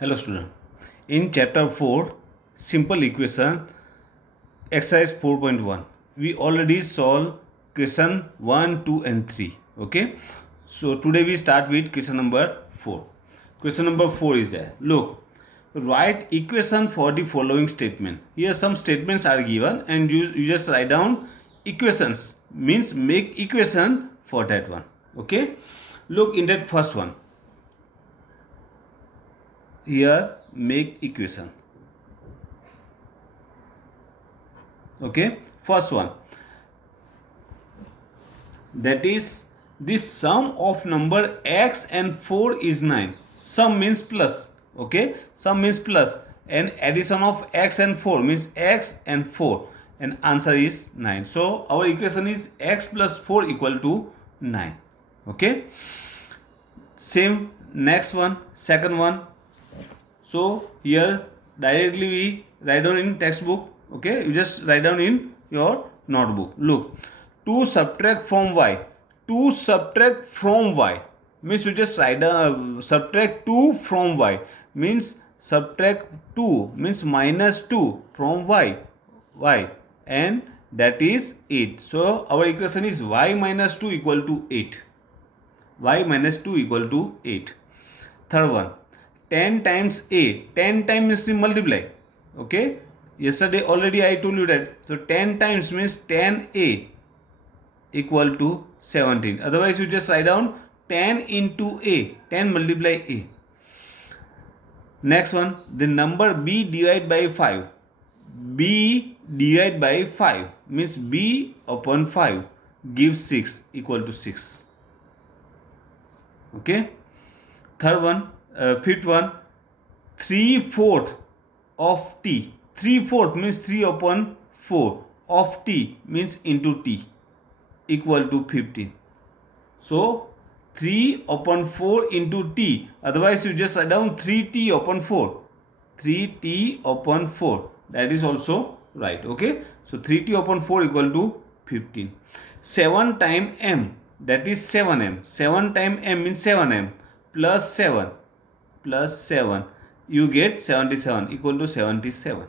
Hello student. In chapter 4, simple equation, exercise 4.1, we already solved question 1, 2 and 3. Okay. So today we start with question number 4. Question number 4 is there. Look, write equation for the following statement. Here some statements are given and you just write down equations. Means make equation for that one. Okay. Look in that first one. Here make equation. Okay, first one, that is the sum of number x and 4 is 9. Sum means plus. Okay, sum means plus and addition of x and 4 means x and 4 and answer is 9. So our equation is x plus 4 equal to 9. Okay, same next one, second one. So here directly we write down in textbook. Okay, you just write down in your notebook. Look, 2 subtract from y. 2 subtract from y means you just write down subtract 2 from y means subtract 2 means minus 2 from y and that is 8. So our equation is y minus 2 equal to 8. Y minus 2 equal to 8. Third one, 10 times a. 10 times means multiply. Okay, yesterday already I told you that. So 10 times means 10a equal to 17. Otherwise you just write down 10 into a. 10 multiply a. Next one, the number b divided by 5. B divided by 5 means b upon 5 gives 6 equal to 6. Okay. Third one, fifth one, 3/4 of t. 3/4 means 3 upon 4 of t means into t equal to 15. So 3 upon 4 into t. Otherwise you just write down 3t upon 4. 3t upon 4. That is also right. Okay. So 3t upon 4 equal to 15. 7 times m. That is 7m. 7 times m means 7m plus 7 plus 7 you get 77 equal to 77.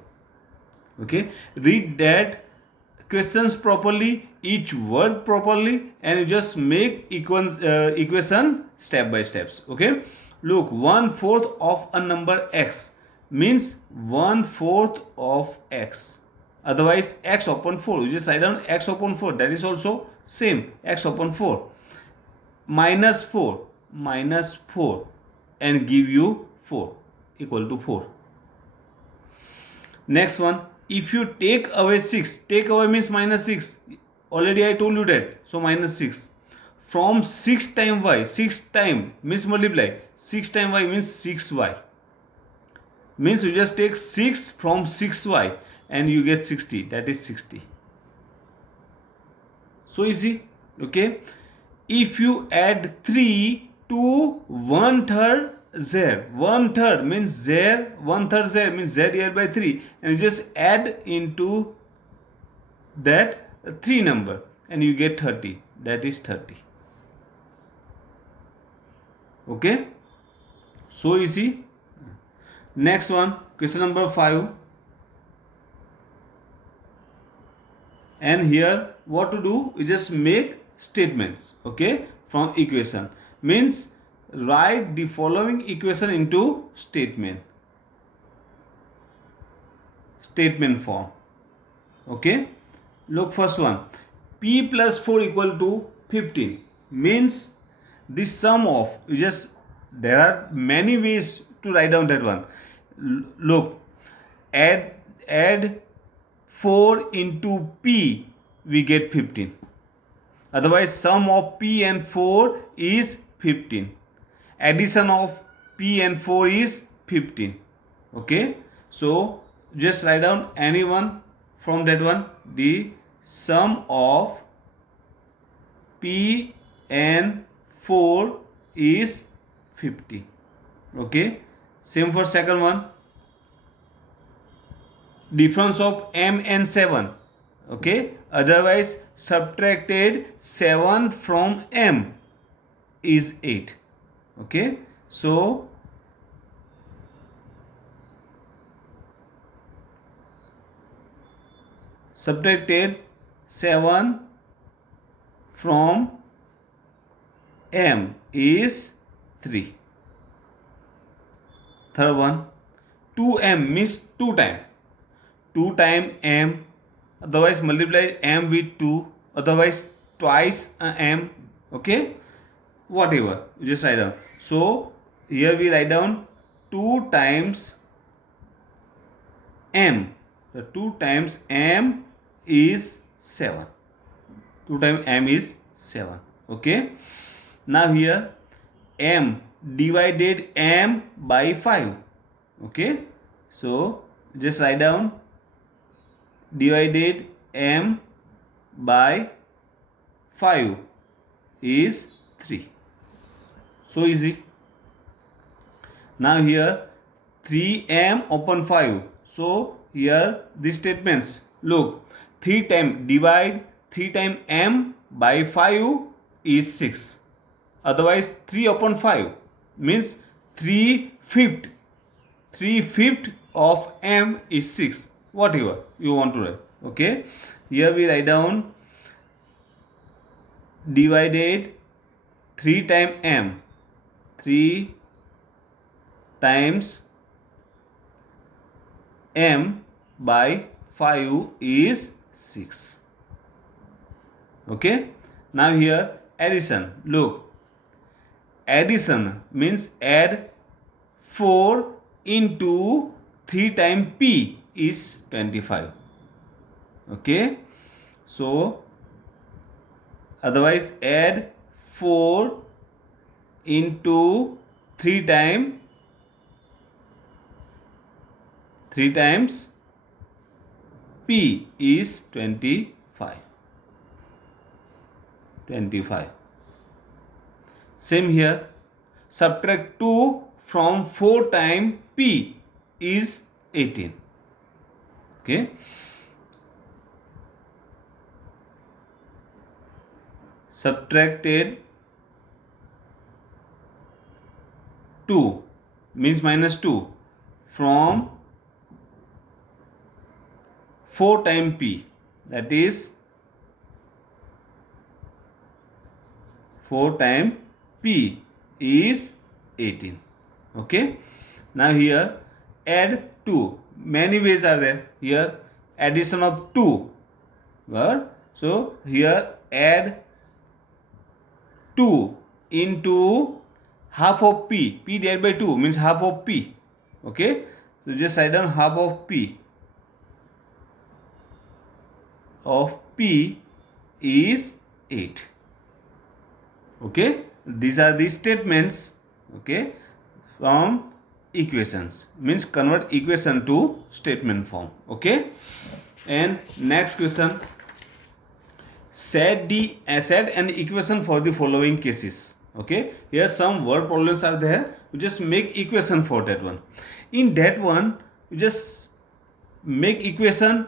Okay, read that questions properly, each word properly and you just make equation step by steps. Okay, look, 1/4 of a number x means 1/4 of x. Otherwise x upon 4, you just write down x upon 4, that is also same, x upon 4 minus 4 and give you 4 equal to 4. Next one, if you take away 6, take away means minus 6, already I told you that, so minus 6 from 6 times y, 6 times means multiply, 6 times y means 6y, means you just take 6 from 6y and you get 60, that is 60. So easy. Okay, if you add 3 to 1/3 z, 1/3 means z, 1/3 z means z here by 3 and you just add into that 3 number and you get 30, that is 30. Okay, so easy. Next one, question number 5, and here what to do, you just make statements. Okay, from equation means write the following equation into statement form. Okay, look, first one, p plus 4 equal to 15 means the sum of, you just, there are many ways to write down that one. Look, add 4 into p, we get 15. Otherwise sum of p and 4 is 15. Addition of p and 4 is 15. Okay, so just write down any one from that one. The sum of p and 4 is 50. Okay, same for second one, difference of m and 7. Okay, otherwise subtracted 7 from m is 8. Okay, so subtracted 7 from m is 3. Third one, 2m means 2 time. 2 time m, otherwise multiply m with 2, otherwise twice m. Okay, whatever you just write down. So here we write down 2 times m. So 2 times m is 7. 2 times m is 7. Okay, now here m divided m by 5. Okay, so just write down divided m by 5 is 3. So easy. Now here 3m upon 5. So here these statements, look, 3 times divide 3 times m by 5 is 6. Otherwise 3 upon 5 means 3/5. 3/5 of m is 6. Whatever you want to write. Okay, here we write down divided 3 times m. 3 times m by 5 is 6. Okay, now here addition. Look, addition means add 4 into 3 times p is 25. Okay, so otherwise add 4 into 3 times p is 25. 25. Same here, subtract 2 from 4 times p is 18. Okay, subtracted 2 means minus 2 from 4 times p, that is 4 times p is 18. Okay, now here add 2. Many ways are there. Here addition of 2, so here add 2 into half of p. P divided by 2 means half of p. Okay, so just write down half of p. Of p is 8. Okay, these are the statements. Okay, from equations, means convert equation to statement form. Okay, and next question, set an equation for the following cases. Okay, here some word problems are there. You just make equation for that one. In that one you just make equation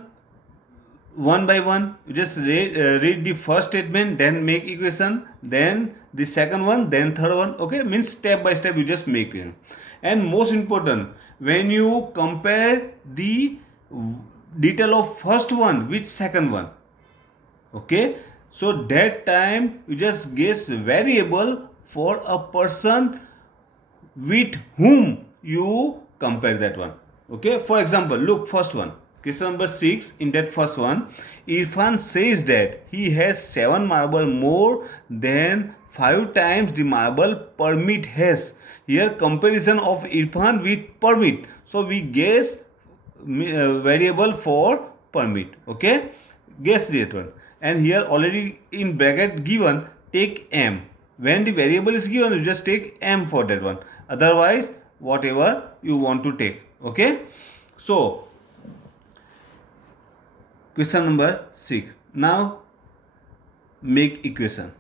one by one. You just read the first statement, then make equation, then the second one, then third one. Okay, means step by step you just make it. And most important, when you compare the detail of first one with second one, okay, so that time you just guess variable for a person with whom you compare that one. Okay, for example, look, first one, question number 6. In that first one, Irfan says that he has 7 marble more than 5 times the marble Permit has. Here comparison of Irfan with Permit, so we guess variable for Permit. Okay, guess that one. And here already in bracket given, take m. When the variable is given, you just take m for that one. Otherwise whatever you want to take. Okay, so question number 6. Now make equation.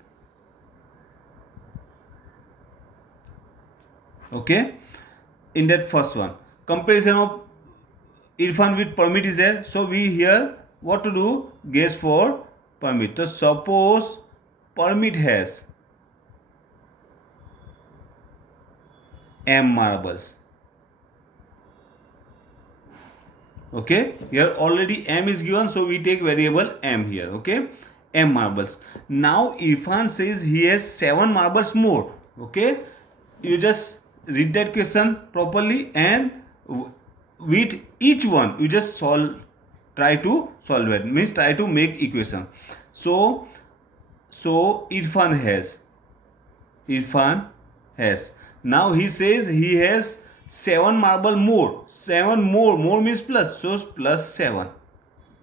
Okay, in that first one, comparison of Irfan with Permit is there, so we here what to do, guess for Permit. So suppose Permit has m marbles. Okay, here already M is given, so we take variable M here. Okay, M marbles. Now Irfan says he has 7 marbles more. Okay, you just read that question properly, and with each one you just try to solve it, means try to make equation. So Irfan has. Now he says he has 7 marble more. 7 more. More means plus. So plus 7.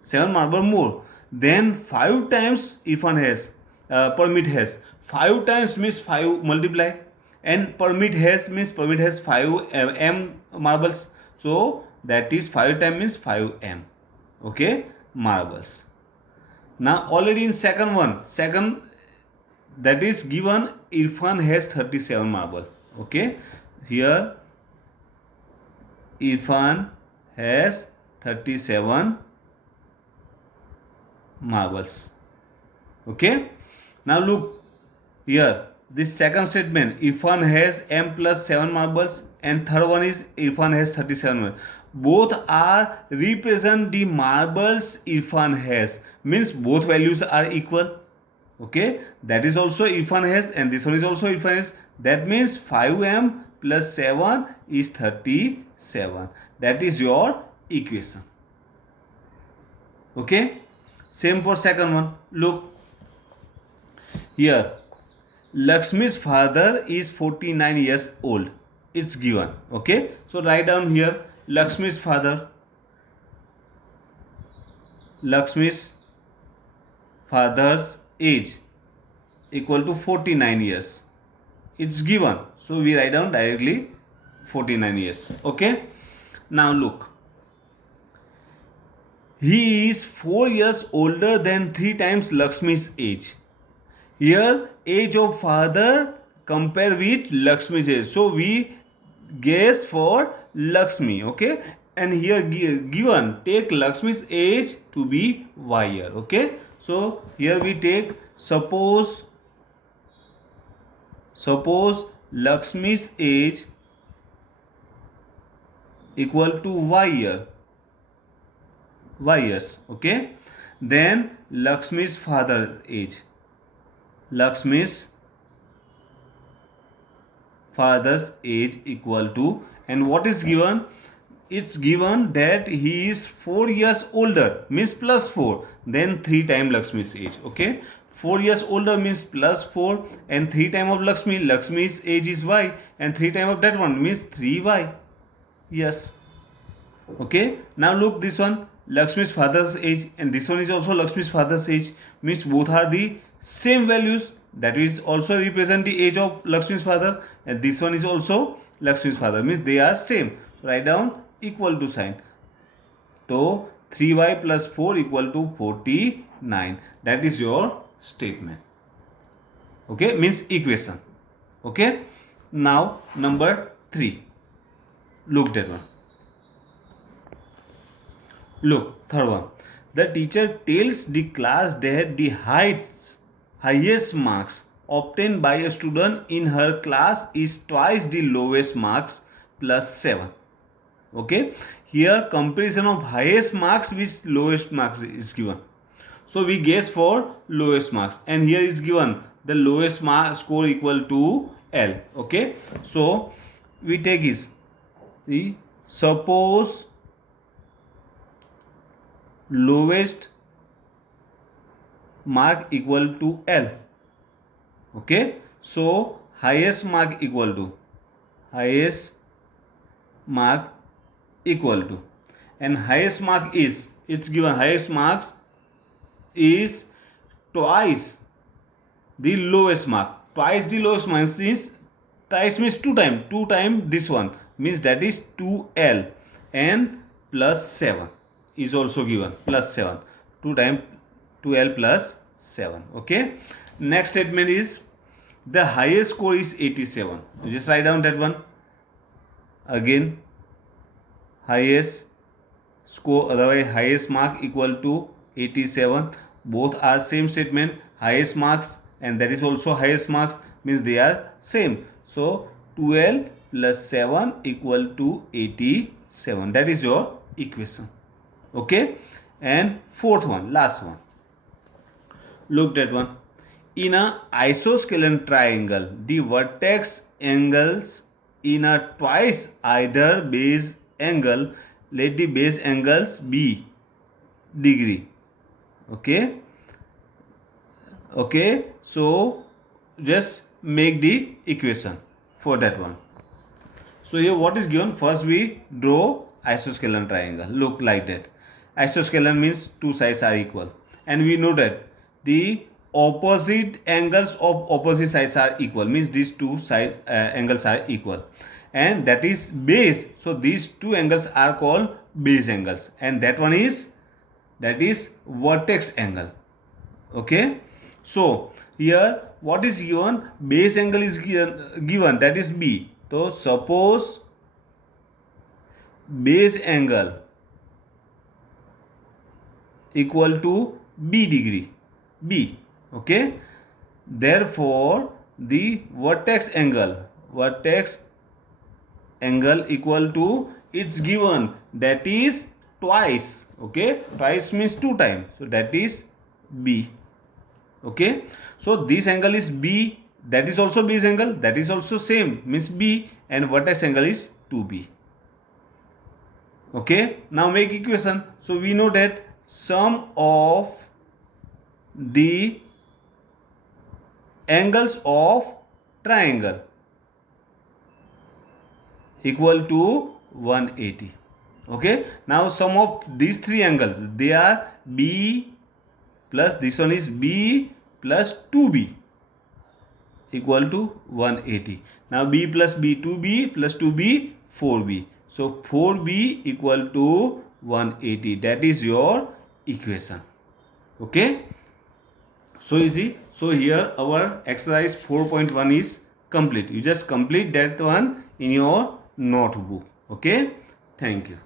7 marble more. Then 5 times Irfan has. Permit has. 5 times means 5 multiply. And permit has means permit has 5 m marbles. So that is 5 times means 5 m. Okay. Marbles. Now already in second that is given, Irfan has 37 marble. Okay, here Irfan has 37 marbles. Okay, now look here, this second statement, Irfan has m plus 7 marbles, and third one is Irfan has 37 marbles. Both are represent the marbles Irfan has, means both values are equal. Okay, that is also Irfan has, and this one is also Irfan has. That means 5m plus 7 is 37. That is your equation. Okay, same for second one. Look here, Lakshmi's father is 49 years old. It's given. Okay, so write down here Lakshmi's father. Lakshmi's father's age equal to 49 years. It's given, so we write down directly 49 years. Okay, now look, he is 4 years older than 3 times Lakshmi's age. Here age of father compare with Lakshmi's age, so we guess for Lakshmi. Okay, and here given, take Lakshmi's age to be y year. Okay, so here we take suppose Lakshmi's age equal to y years. Okay, then Lakshmi's father's age equal to, and what is given, it's given that he is 4 years older, means plus 4, then 3 times Lakshmi's age. Okay, 4 years older means plus 4, and 3 times of Lakshmi's age is y, and 3 times of that one means 3y. Yes. Okay, now look, this one Lakshmi's father's age, and this one is also Lakshmi's father's age, means both are the same values. That is also represent the age of Lakshmi's father, and this one is also Lakshmi's father, means they are same. Write down equal to sign. So 3y plus 4 equal to 49. That is your statement. Okay, means equation. Okay, now number 3. Look that one. Look, third one. The teacher tells the class that the highest marks obtained by a student in her class is twice the lowest marks plus 7. Okay, here comparison of highest marks with lowest marks is given. So we guess for lowest marks, and here is given the lowest mark score equal to L. Okay, so we take is the suppose lowest mark equal to L. Okay, so highest mark equal to, and highest mark is, it's given highest marks is twice the lowest mark. Twice the lowest mark is, twice means 2 times this one, means that is 2L, and plus 7 is also given, plus 7, 2 times 2L plus 7. Okay, next statement is the highest score is 87. You just write down that one again, highest score, otherwise highest mark equal to 87. Both are same statement, highest marks, and that is also highest marks, means they are same. So 12 plus 7 equal to 87. That is your equation. Okay, and fourth one, last one, look at one. In a isosceles triangle, the vertex angles in a twice either base angle, let the base angles be degree. Okay, okay, so just make the equation for that one. So here what is given? First we draw isosceles triangle. Look like that. Isosceles means two sides are equal, and we know that the opposite angles of opposite sides are equal. Means these two sides angles are equal, and that is base. So these two angles are called base angles, and that one is vertex angle. Okay, so here what is given? Base angle is given, that is B. So suppose base angle equal to B degree, B. Okay, therefore the vertex angle equal to, it's given, that is twice. Okay, twice means two times, so that is B. Okay, so this angle is B, that is also base angle, that is also same, means B, and vertex angle is 2B. Okay, now make equation. So we know that sum of the angles of triangle equal to 180. Okay, now sum of these three angles, they are B plus this one is B plus 2B equal to 180. Now B plus B 2B plus 2B 4B. So 4B equal to 180. That is your equation. Okay, so easy. So here our exercise 4.1 is complete. You just complete that one in your notebook. Okay, thank you.